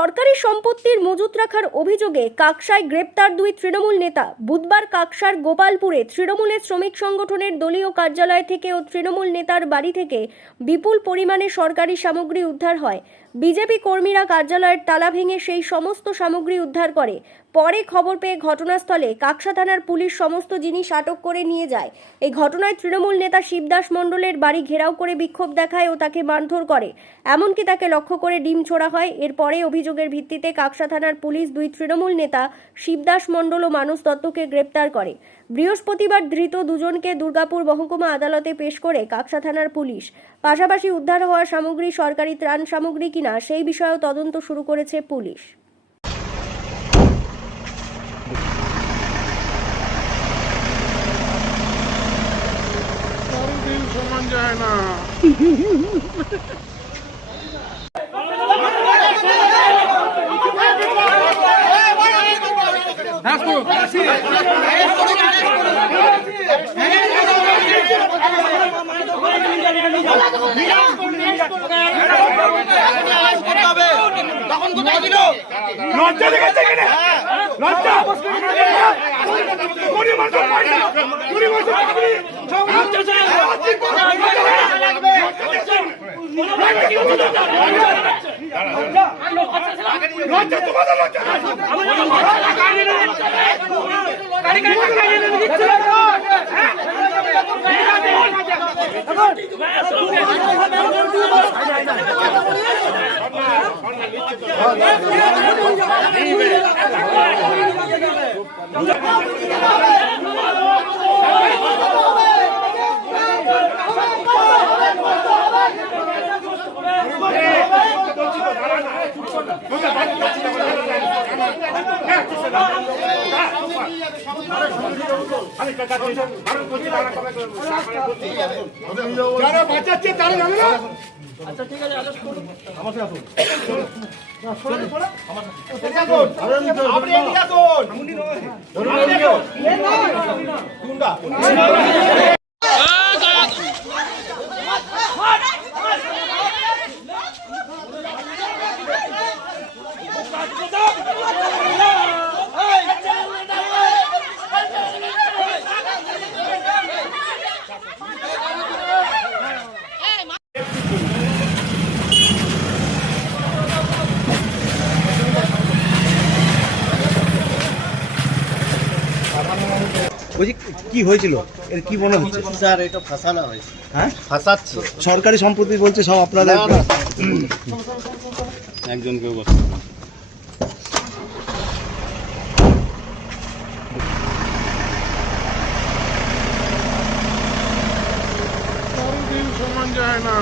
সরকারি সম্পত্তির মজুত রাখার অভিযোগে কাকসায় গ্রেপ্তার দুই তৃণমূল নেতা। বুধবার কাকসার গোপালপুরে তৃণমূলের শ্রমিক সংগঠনের দলীয় কার্যালয় থেকে ও তৃণমূল নেতার বাড়ি থেকে বিপুল পরিমাণে সরকারি সামগ্রী উদ্ধার হয়। বিজেপি কর্মীরা কার্যালয়ের তালা ভেঙে সেই সমস্ত সামগ্রী উদ্ধার করে। পরে খবর পেয়ে ঘটনাস্থলে কাকসা থানার পুলিশ সমস্ত জিনিস আটক করে নিয়ে যায়। এই ঘটনায় তৃণমূল নেতা শিবদাস মণ্ডলের বাড়ি ঘেরাও করে বিক্ষোভ দেখায় ও তাকে মারধর করে, এমনকি তাকে লক্ষ্য করে ডিম ছোড়া হয়। এরপরে অভিযোগের ভিত্তিতে কাকসা থানার পুলিশ দুই তৃণমূল নেতা শিবদাস মণ্ডল ও মানস দত্তকে গ্রেপ্তার করে। বৃহস্পতিবার ধৃত দুজনকে দুর্গাপুর মহকুমা আদালতে পেশ করে কাকসা থানার পুলিশ। পাশাপাশি উদ্ধার হওয়া সামগ্রী সরকারি ত্রাণ সামগ্রী কিনা সেই বিষয়েও তদন্ত শুরু করেছে পুলিশ। সমান যায় না। লজ্জা দেখাচ্ছে কিনা? লজ্জা যারা বাঁচাচ্ছে তারা জানে না। আচ্ছা ঠিক আছে, আমার সাথে আসুন। কি হয়েছিল, এর কি মনে হচ্ছে? স্যার এটা ফাঁসানো হয়েছে। হ্যাঁ, ফাঁসাচ্ছে। সরকারি সম্পত্তি বলছে সব আপনাদের। একজনকে সমান যায় না।